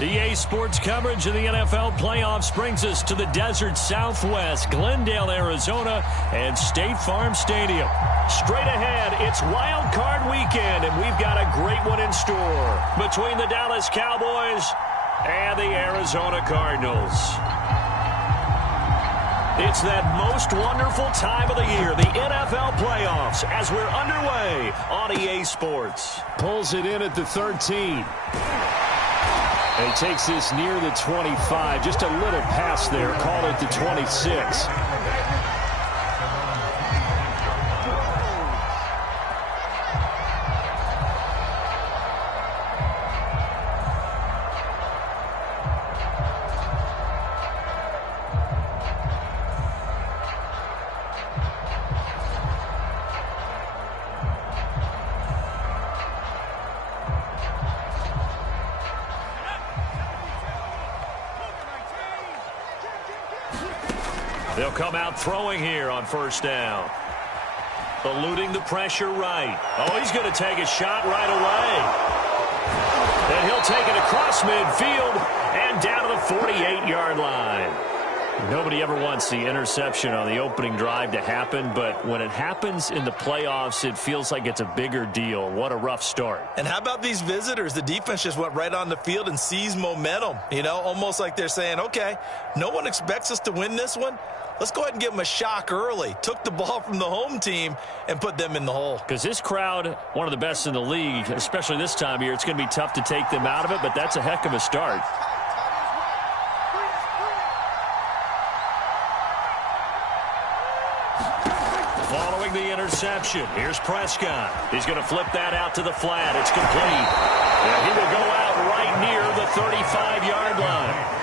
EA Sports coverage of the NFL playoffs brings us to the desert Southwest, Glendale, Arizona, and State Farm Stadium. Straight ahead, it's Wild Card Weekend, and we've got a great one in store between the Dallas Cowboys and the Arizona Cardinals. It's that most wonderful time of the year, the NFL playoffs, as we're underway on EA Sports. Pulls it in at the 13. And he takes this near the 25. Just a little pass there. Called it the 26. They'll come out throwing here on first down. Eluding the pressure right. Oh, he's going to take a shot right away. And he'll take it across midfield and down to the 48-yard line. Nobody ever wants the interception on the opening drive to happen, but when it happens in the playoffs, it feels like it's a bigger deal. What a rough start. And how about these visitors? The defense just went right on the field and seized momentum. You know, almost like they're saying, okay, no one expects us to win this one. Let's go ahead and give them a shock early. Took the ball from the home team and put them in the hole. Because this crowd, one of the best in the league, especially this time of year, it's going to be tough to take them out of it, but that's a heck of a start. Following the interception, here's Prescott. He's going to flip that out to the flat. It's complete. And he will go out right near the 35-yard line.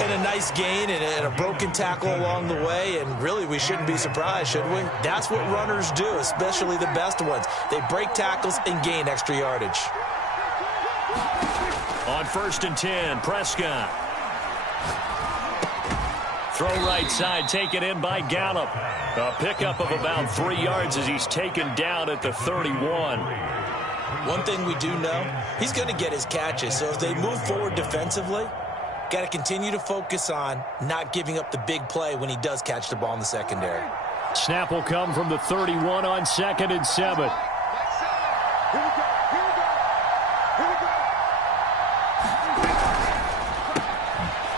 And a nice gain and a broken tackle along the way, and really we shouldn't be surprised, should we? That's what runners do, especially the best ones. They break tackles and gain extra yardage. On 1st and 10, Prescott. Throw right side, taken in by Gallup. A pickup of about 3 yards as he's taken down at the 31. One thing we do know, he's going to get his catches, so as they move forward defensively, got to continue to focus on not giving up the big play when he does catch the ball in the secondary. Snap will come from the 31 on 2nd and 7.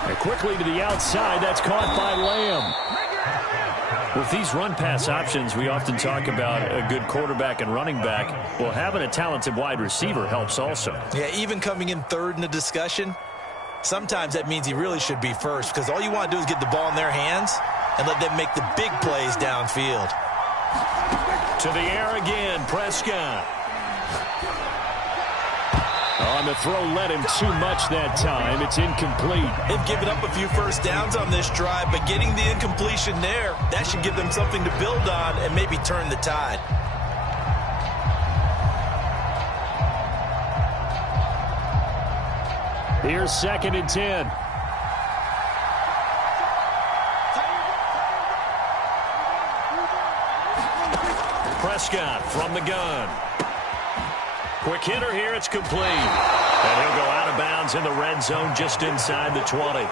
And quickly to the outside. That's caught by Lamb. With these run-pass options, we often talk about a good quarterback and running back. Well, having a talented wide receiver helps also. Yeah, even coming in third in the discussion, sometimes that means he really should be first, because all you want to do is get the ball in their hands and let them make the big plays downfield. To the air again, Prescott. On the throw, led him too much that time. It's incomplete. They've given up a few first downs on this drive, but getting the incompletion there, that should give them something to build on and maybe turn the tide. Here's 2nd and 10. Prescott from the gun. Quick hitter here, it's complete. And he'll go out of bounds in the red zone just inside the 20.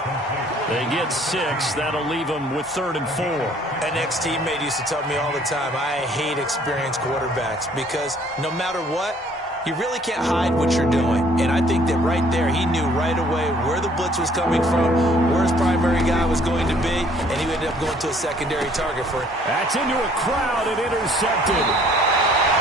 They get 6. That'll leave them with 3rd and 4. An ex-teammate used to tell me all the time, I hate experienced quarterbacks because no matter what, you really can't hide what you're doing. And I think that right there, he knew right away where the blitz was coming from, where his primary guy was going to be, and he ended up going to a secondary target for it. That's into a crowd and intercepted.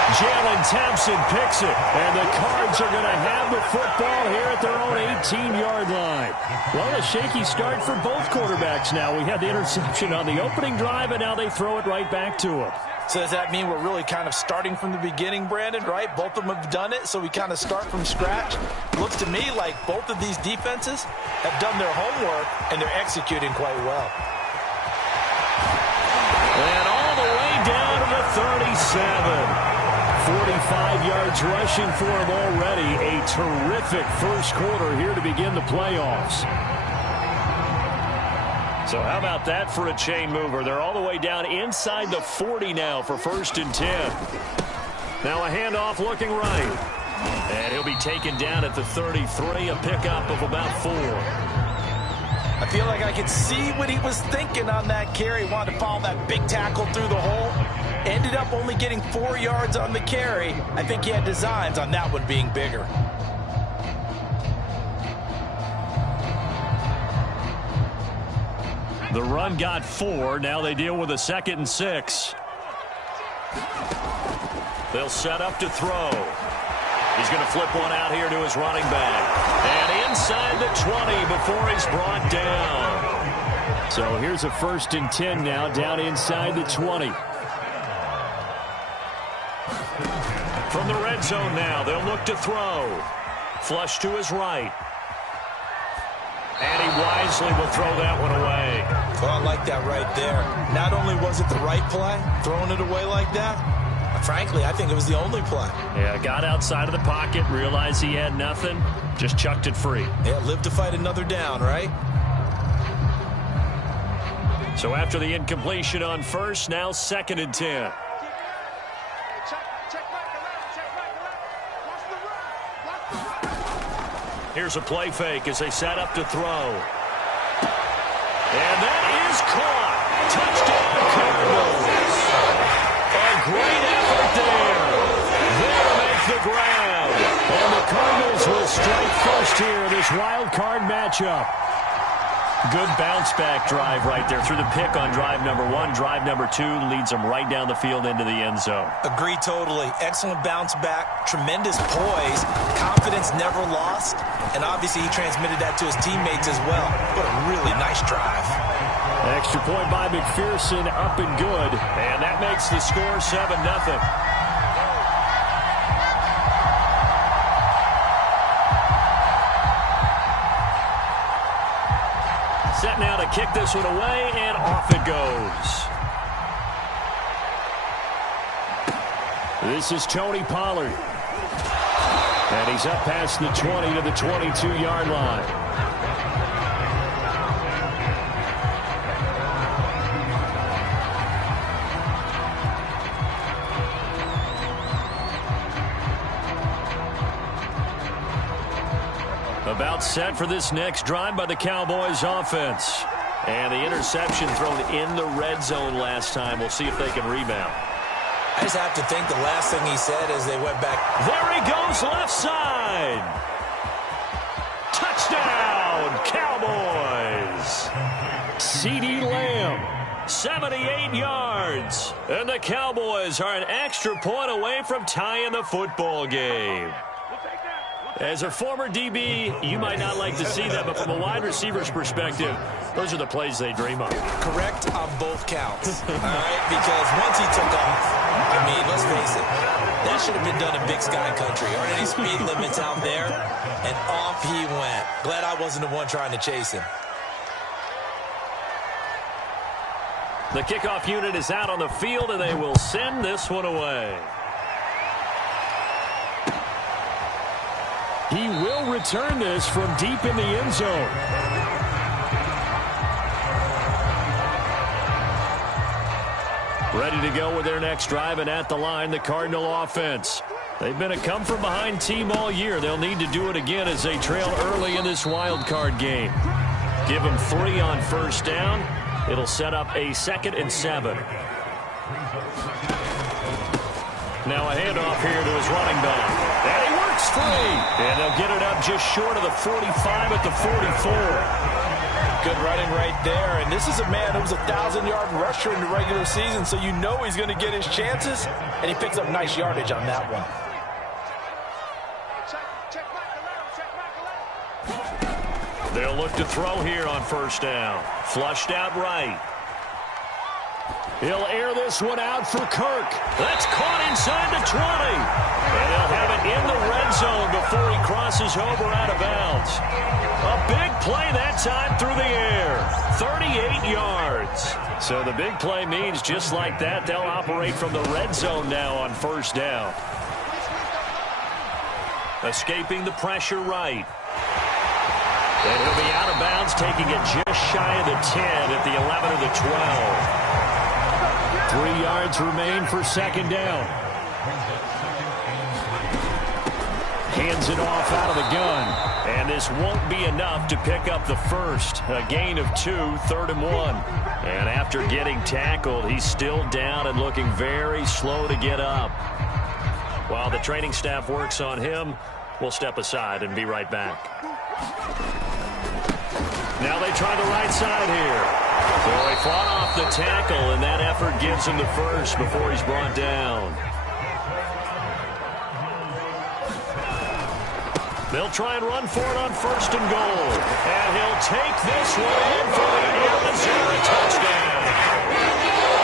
Jalen Thompson picks it, and the Cards are going to have the football here at their own 18-yard line. Well, a shaky start for both quarterbacks now. We had the interception on the opening drive, and now they throw it right back to him. So does that mean we're really kind of starting from the beginning, Brandon, right? Both of them have done it, so we kind of start from scratch. Looks to me like both of these defenses have done their homework, and they're executing quite well. And all the way down to the 37. 45 yards rushing for him already. A terrific first quarter here to begin the playoffs. So how about that for a chain mover? They're all the way down inside the 40 now for 1st and 10. Now a handoff looking right. And he'll be taken down at the 33, a pickup of about 4. I feel like I could see what he was thinking on that carry. Wanted to follow that big tackle through the hole. Ended up only getting 4 yards on the carry. I think he had designs on that one being bigger. The run got 4. Now they deal with a 2nd and 6. They'll set up to throw. He's going to flip one out here to his running back. And inside the 20 before he's brought down. So here's a 1st and 10 now, down inside the 20. From the red zone now, they'll look to throw. Flush to his right. And he wisely will throw that one away. Well, I like that right there. Not only was it the right play, throwing it away like that, frankly, I think it was the only play. Yeah, got outside of the pocket, realized he had nothing, just chucked it free. Yeah, live to fight another down, right? So after the incompletion on 1st, now 2nd and 10. Here's a play fake as they set up to throw. And that is caught. Touchdown, Cardinals. A great effort there. There to make the grab. And the Cardinals will strike first here in this wild card matchup. Good bounce-back drive right there. Through the pick on drive number 1. Drive number 2 leads them right down the field into the end zone. Agree totally. Excellent bounce-back. Tremendous poise. Confidence never lost. And obviously he transmitted that to his teammates as well. What a really nice drive. Extra point by McPherson, up and good. And that makes the score 7-0. Set now to kick this one away, and off it goes. This is Tony Pollard. And he's up past the 20 to the 22-yard line. About set for this next drive by the Cowboys offense. And the interception thrown in the red zone last time. We'll see if they can rebound. I just have to think the last thing he said as they went back. There he goes, left side. Touchdown, Cowboys. CeeDee Lamb. 78 yards. And the Cowboys are an extra point away from tying the football game. As a former DB, you might not like to see that, but from a wide receiver's perspective, those are the plays they dream of. Correct on both counts, all right? Because once he took off, I mean, let's face it, that should have been done in Big Sky Country. Aren't any speed limits out there? And off he went. Glad I wasn't the one trying to chase him. The kickoff unit is out on the field, and they will send this one away. He will return this from deep in the end zone. Ready to go with their next drive, and at the line, the Cardinal offense. They've been a come-from-behind team all year. They'll need to do it again as they trail early in this wild card game. Give them 3 on 1st down. It'll set up a 2nd and 7. Now a handoff here to his running back. And he works free. And they'll get it up just short of the 45 at the 44. Good running right there. And this is a man who was a 1,000-yard rusher in the regular season, so you know he's going to get his chances. And he picks up nice yardage on that one. They'll look to throw here on 1st down. Flushed out right. He'll air this one out for Kirk. That's caught inside the 20. And they'll have it in the red zone before he crosses over out of bounds. A big play that time through the air. 38 yards. So the big play means just like that, they'll operate from the red zone now on 1st down. Escaping the pressure right. And he'll be out of bounds, taking it just shy of the 10 at the 11 or the 12. 3 yards remain for 2nd down. Hands it off out of the gun. And this won't be enough to pick up the first. A gain of 2, 3rd and 1. And after getting tackled, he's still down and looking very slow to get up. While the training staff works on him, we'll step aside and be right back. Now they try the right side here. So he fought off the tackle, and that effort gives him the first before he's brought down. They'll try and run for it on 1st and goal. And he'll take this one in for the Arizona touchdown.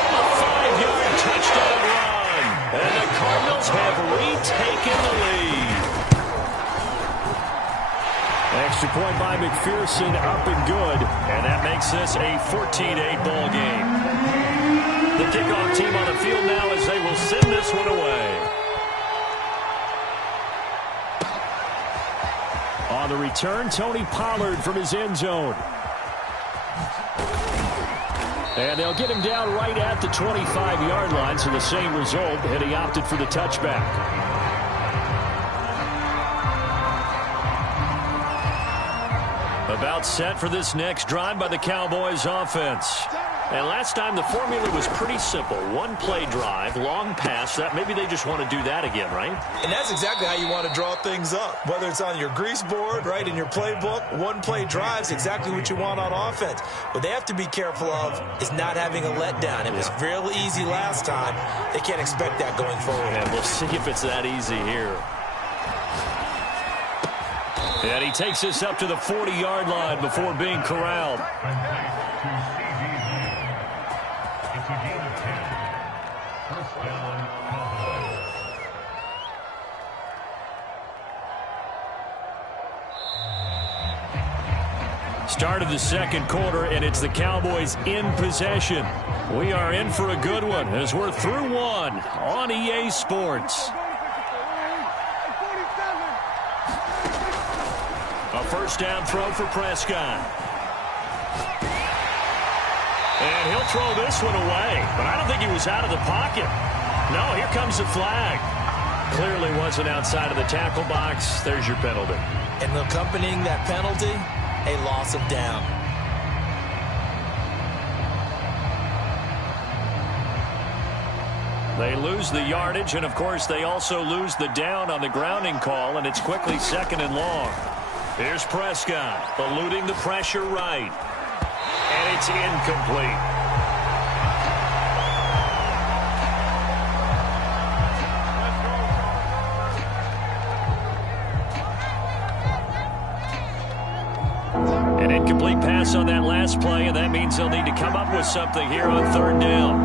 A 5-yard touchdown run. And the Cardinals have retaken the lead. Extra point by McPherson, up and good. And that makes this a 14-8 ball game. The kickoff team on the field now as they will send this one away. On the return, Tony Pollard from his end zone. And they'll get him down right at the 25-yard line, so the same result, and he opted for the touchback. About set for this next drive by the Cowboys offense. And last time the formula was pretty simple. One-play drive, long pass. That maybe they just want to do that again, right? And that's exactly how you want to draw things up. Whether it's on your grease board, right, in your playbook, one-play drives exactly what you want on offense. What they have to be careful of is not having a letdown. It was real easy last time. They can't expect that going forward. And we'll see if it's that easy here. And he takes this up to the 40-yard line before being corralled. Start of the second quarter, and it's the Cowboys in possession. We are in for a good one as we're through one on EA Sports. A first down throw for Prescott. And he'll throw this one away, but I don't think he was out of the pocket. No, here comes the flag. Clearly wasn't outside of the tackle box. There's your penalty. And accompanying that penalty, a loss of down. They lose the yardage, and of course they also lose the down on the grounding call, and it's quickly 2nd and long. Here's Prescott, eluding the pressure right. And it's incomplete. An incomplete pass on that last play, and that means they'll need to come up with something here on 3rd down.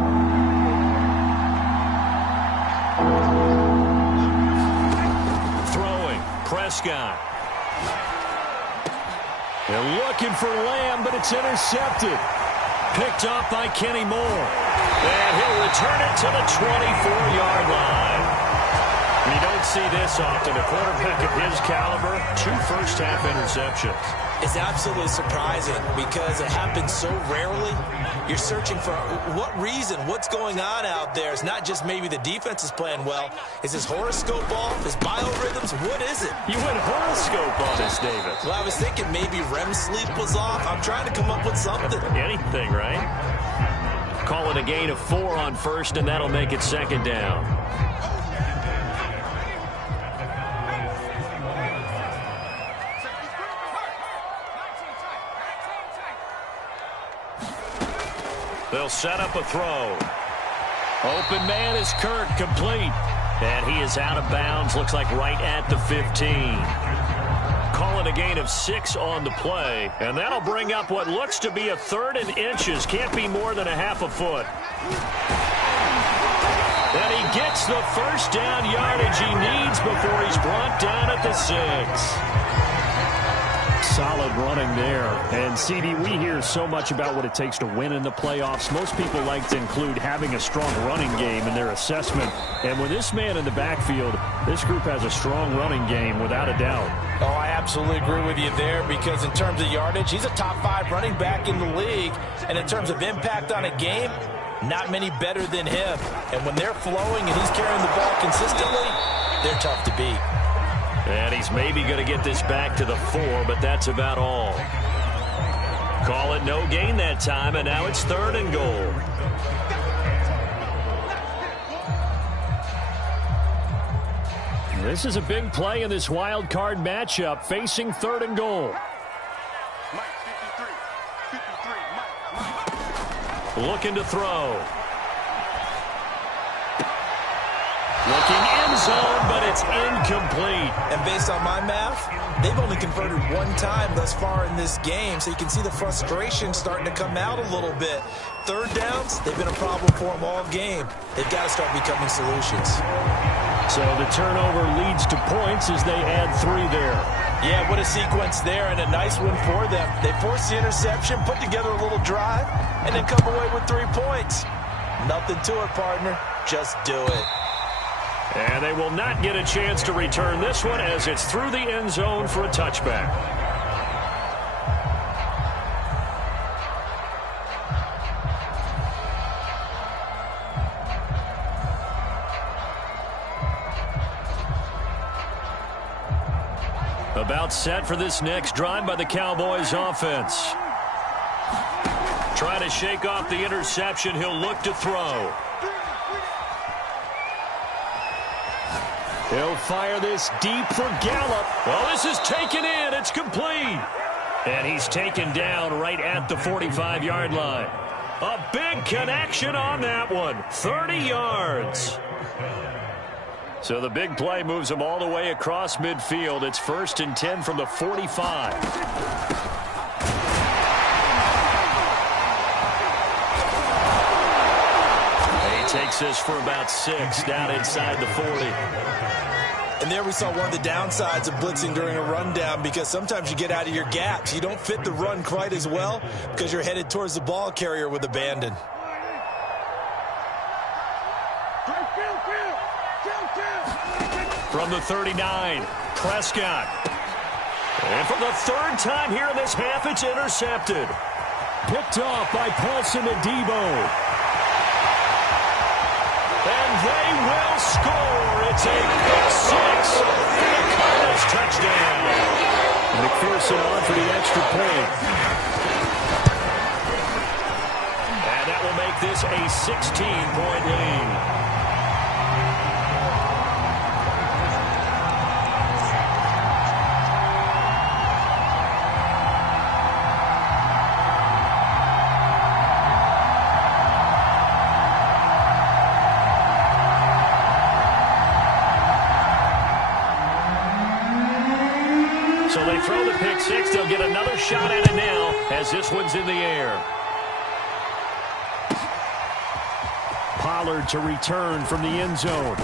Throwing, Prescott. They're looking for Lamb, but it's intercepted. Picked off by Kenny Moore. And he'll return it to the 24-yard line. You don't see this often. A quarterback of his caliber, 2 first-half interceptions. It's absolutely surprising because it happens so rarely. You're searching for what reason, what's going on out there. It's not just maybe the defense is playing well. Is his horoscope off? His biorhythms? What is it? You went horoscope on us, David. Well, I was thinking maybe REM sleep was off. I'm trying to come up with something. Anything, right? Call it a gain of 4 on 1st, and that'll make it 2nd down. They'll set up a throw. Open man is Kirk, complete. And he is out of bounds, looks like right at the 15. Call it a gain of 6 on the play. And that'll bring up what looks to be a 3rd and inches. Can't be more than a half a foot. And he gets the first down yardage he needs before he's brought down at the 6. Solid running there. And, CD, we hear so much about what it takes to win in the playoffs. Most people like to include having a strong running game in their assessment. And with this man in the backfield, this group has a strong running game without a doubt. Oh, I absolutely agree with you there because in terms of yardage, he's a top 5 running back in the league. And in terms of impact on a game, not many better than him. And when they're flowing and he's carrying the ball consistently, they're tough to beat. And he's maybe going to get this back to the 4, but that's about all. Call it no gain that time, and now it's 3rd and goal. This is a big play in this wild card matchup, facing 3rd and goal. Looking to throw. Looking end zone, but it's incomplete. And based on my math, they've only converted 1 time thus far in this game, so you can see the frustration starting to come out a little bit. 3rd downs, they've been a problem for them all game. They've got to start becoming solutions. So the turnover leads to points as they add 3 there. Yeah, what a sequence there, and a nice one for them. They forced the interception, put together a little drive, and then come away with 3 points. Nothing to it, partner. Just do it. And they will not get a chance to return this one as it's through the end zone for a touchback. About set for this next drive by the Cowboys offense. Trying to shake off the interception. He'll look to throw. He'll fire this deep for Gallup. Well, this is taken in. It's complete. And he's taken down right at the 45-yard line. A big connection on that one. 30 yards. So the big play moves him all the way across midfield. It's 1st and 10 from the 45. He takes this for about 6 down inside the 40. And there we saw one of the downsides of blitzing during a rundown, because sometimes you get out of your gaps. You don't fit the run quite as well because you're headed towards the ball carrier with abandon. From the 39, Prescott. And for the 3rd time here in this half, it's intercepted. Picked off by Paulson Adebo. And they will score. It's a pick 6 for the Cardinals touchdown. McPherson on for the extra point. And that will make this a 16-point lead. So they throw the pick 6. They'll get another shot at it now as this one's in the air. Pollard to return from the end zone.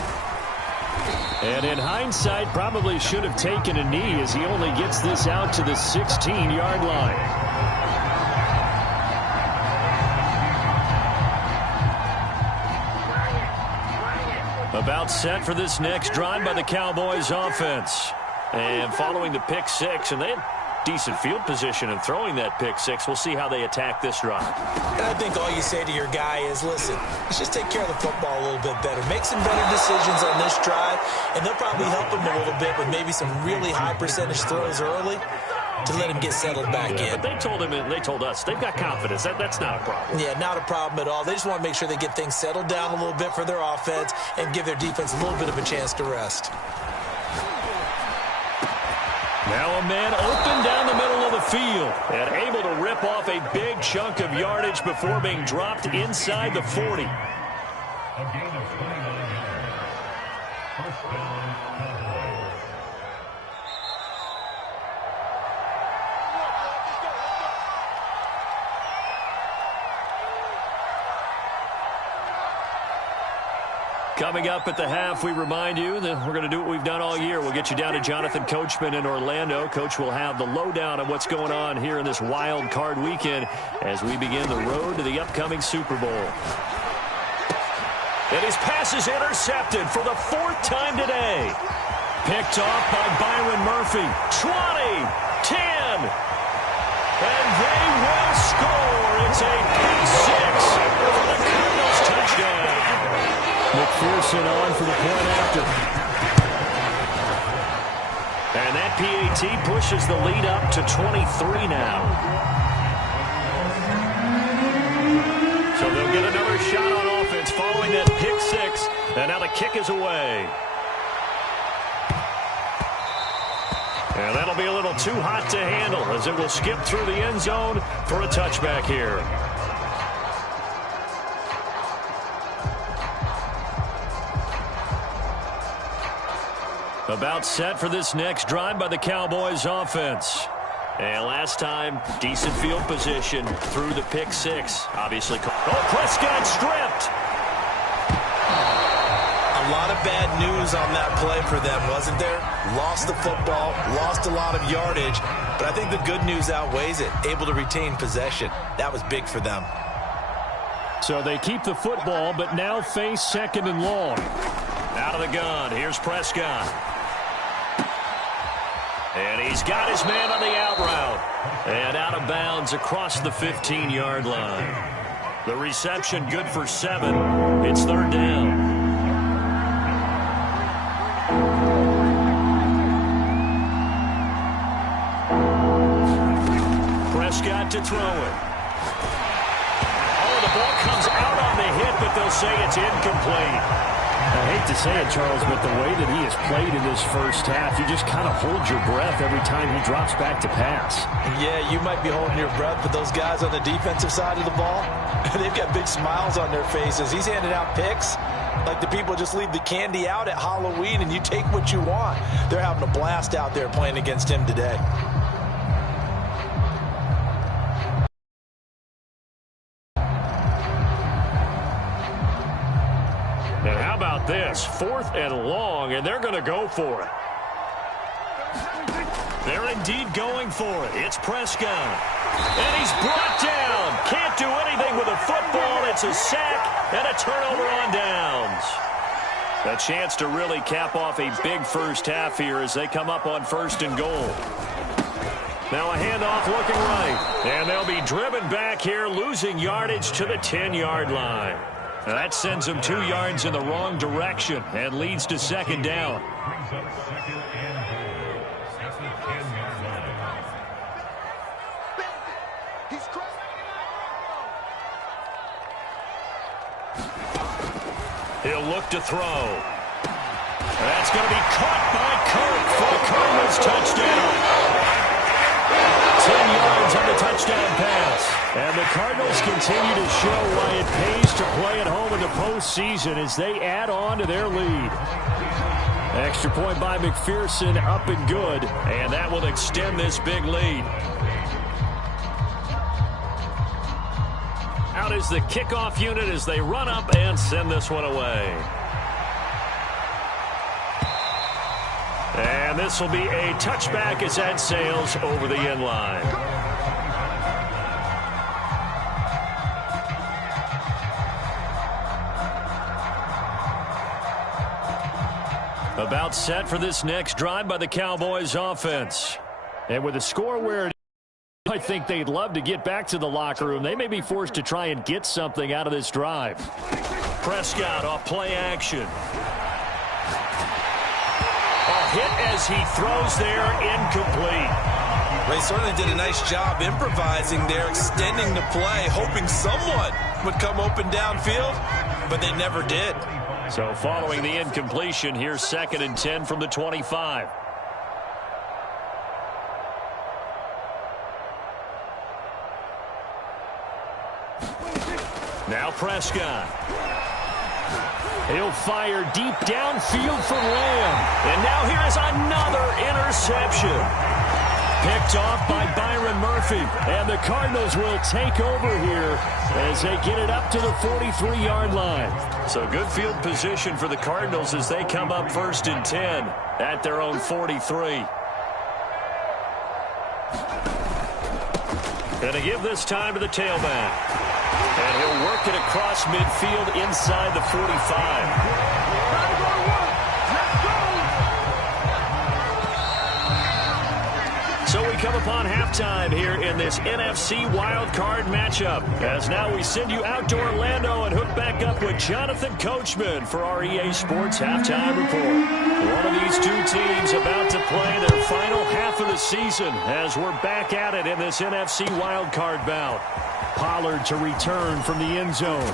And in hindsight, probably should have taken a knee as he only gets this out to the 16-yard line. About set for this next drive by the Cowboys offense. And following the pick 6, and they had decent field position in throwing that pick 6. We'll see how they attack this drive. And I think all you say to your guy is, listen, let's just take care of the football a little bit better. Make some better decisions on this drive, and they'll probably help him a little bit with maybe some really high percentage throws early to let him get settled back in. But they told him, and they told us, they've got confidence. That's not a problem. Yeah, not a problem at all. They just want to make sure they get things settled down a little bit for their offense and give their defense a little bit of a chance to rest. Now a man open down the middle of the field and able to rip off a big chunk of yardage before being dropped inside the 40. A gain of 29 yards. First down, Cowboys. Coming up at the half, we remind you that we're going to do what we've done all year. We'll get you down to Jonathan Coachman in Orlando. Coach will have the lowdown on what's going on here in this wild card weekend as we begin the road to the upcoming Super Bowl. And his pass is intercepted for the 4th time today. Picked off by Byron Murphy. 20, 10, and they will score. It's a pick 6 for the Cardinals touchdown. McPherson on for the point after. And that PAT pushes the lead up to 23 now. So they'll get another shot on offense following that pick six. And now the kick is away. And that'll be a little too hot to handle as it will skip through the end zone for a touchback here. About set for this next drive by the Cowboys offense. And last time, decent field position through the pick six. Obviously, Prescott stripped. A lot of bad news on that play for them, wasn't there? Lost the football, lost a lot of yardage, but I think the good news outweighs it. Able to retain possession. That was big for them. So they keep the football, but now face second and long. Out of the gun, here's Prescott. And he's got his man on the out route. And out of bounds across the 15-yard line. The reception good for 7. It's third down. Prescott to throw it. Oh, the ball comes out on the hit, but they'll say it's incomplete. I hate to say it, Charles, but the way that he has played in this first half, you just kind of hold your breath every time he drops back to pass. Yeah, you might be holding your breath, but those guys on the defensive side of the ball, they've got big smiles on their faces. He's handing out picks like the people just leave the candy out at Halloween and you take what you want. They're having a blast out there playing against him today. And how about this? 4th and long, and they're going to go for it. They're indeed going for it. It's Prescott. And he's brought down. Can't do anything with a football. It's a sack and a turnover on downs. A chance to really cap off a big first half here as they come up on 1st and goal. Now a handoff looking right. And they'll be driven back here, losing yardage to the 10-yard line. Now that sends them 2 yards in the wrong direction and leads to 2nd down. Brings up 2nd and goal at the 10-yard line. He'll look to throw. That's going to be caught by Kirk for a Cardinals touchdown. 10 yards on the touchdown pass. And the Cardinals continue to show why it pays to play at home in the postseason as they add on to their lead. Extra point by McPherson, up and good. And that will extend this big lead. Out is the kickoff unit as they run up and send this one away. And this will be a touchback as that sails over the end line. About set for this next drive by the Cowboys offense. And with the score where it is, I think they'd love to get back to the locker room. They may be forced to try and get something out of this drive. Prescott off play action. A hit as he throws there, incomplete. They certainly did a nice job improvising there, extending the play, hoping someone would come open downfield, but they never did. So following the incompletion, here's 2nd and 10 from the 25. Now Prescott. He'll fire deep downfield for Lamb. And now here is another interception. Picked off by Byron Murphy. And the Cardinals will take over here as they get it up to the 43-yard line. So good field position for the Cardinals as they come up 1st and 10 at their own 43. Going to give this time to the tailback. And he'll work it across midfield inside the 45. So we come upon halftime here in this NFC wildcard matchup. As now we send you out to Orlando and hook back up with Jonathan Coachman for our EA Sports Halftime Report. One of these two teams about to play their final half of the season as we're back at it in this NFC wildcard bout. Pollard to return from the end zone.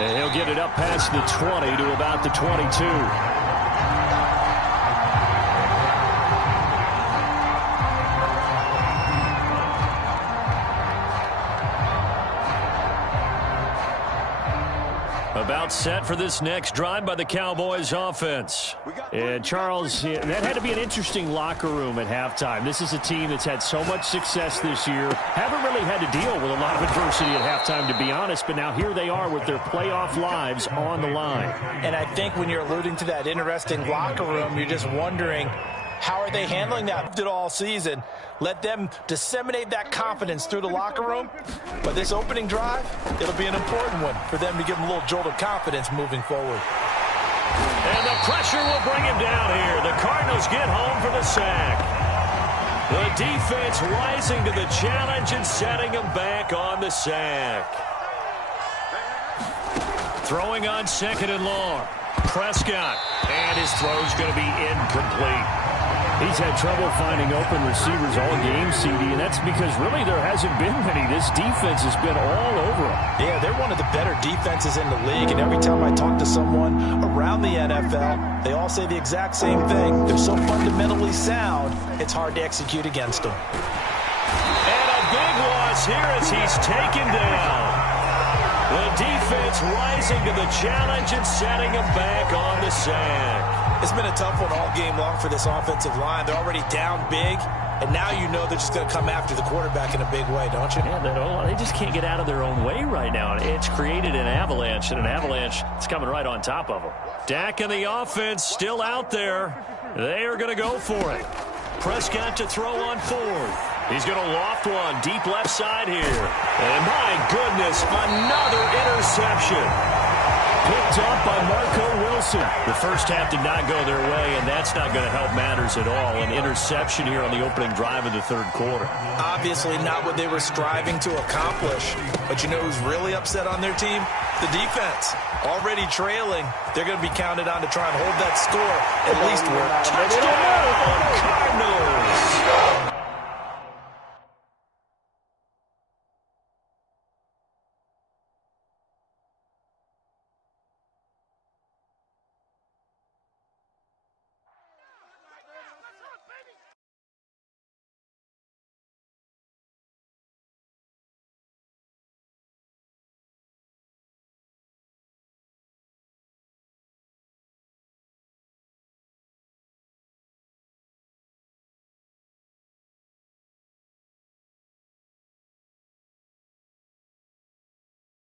And he'll get it up past the 20 to about the 22. About set for this next drive by the Cowboys offense. And Charles, that had to be an interesting locker room at halftime. This is a team that's had so much success this year. Haven't really had to deal with a lot of adversity at halftime, to be honest, but now here they are with their playoff lives on the line. And I think when you're alluding to that interesting locker room, you're just wondering, how are they handling that all season? Let them disseminate that confidence through the locker room. But this opening drive, it'll be an important one for them to give them a little jolt of confidence moving forward. And the pressure will bring him down here. The Cardinals get home for the sack. The defense rising to the challenge and setting him back on the sack. Throwing on 2nd and long. Prescott. And his throw's going to be incomplete. He's had trouble finding open receivers all game, CD, and that's because really there hasn't been many. This defense has been all over them. Yeah, they're one of the better defenses in the league, and every time I talk to someone around the NFL, they all say the exact same thing. They're so fundamentally sound, it's hard to execute against them. And a big loss here as he's taken down. The defense rising to the challenge and setting him back on the sack. It's been a tough one all game long for this offensive line. They're already down big, and now you know they're just going to come after the quarterback in a big way, don't you? Yeah, they just can't get out of their own way right now. It's created an avalanche, and an avalanche is coming right on top of them. Dak and the offense still out there. They are going to go for it. Prescott to throw on 4th. He's going to loft one deep left side here. And my goodness, another interception. Picked up by Marco Wilson. The first half did not go their way, and that's not going to help matters at all. An interception here on the opening drive of the third quarter. Obviously not what they were striving to accomplish. But you know who's really upset on their team? The defense. Already trailing. They're going to be counted on to try and hold that score. At least work. Touchdown, Cardinals!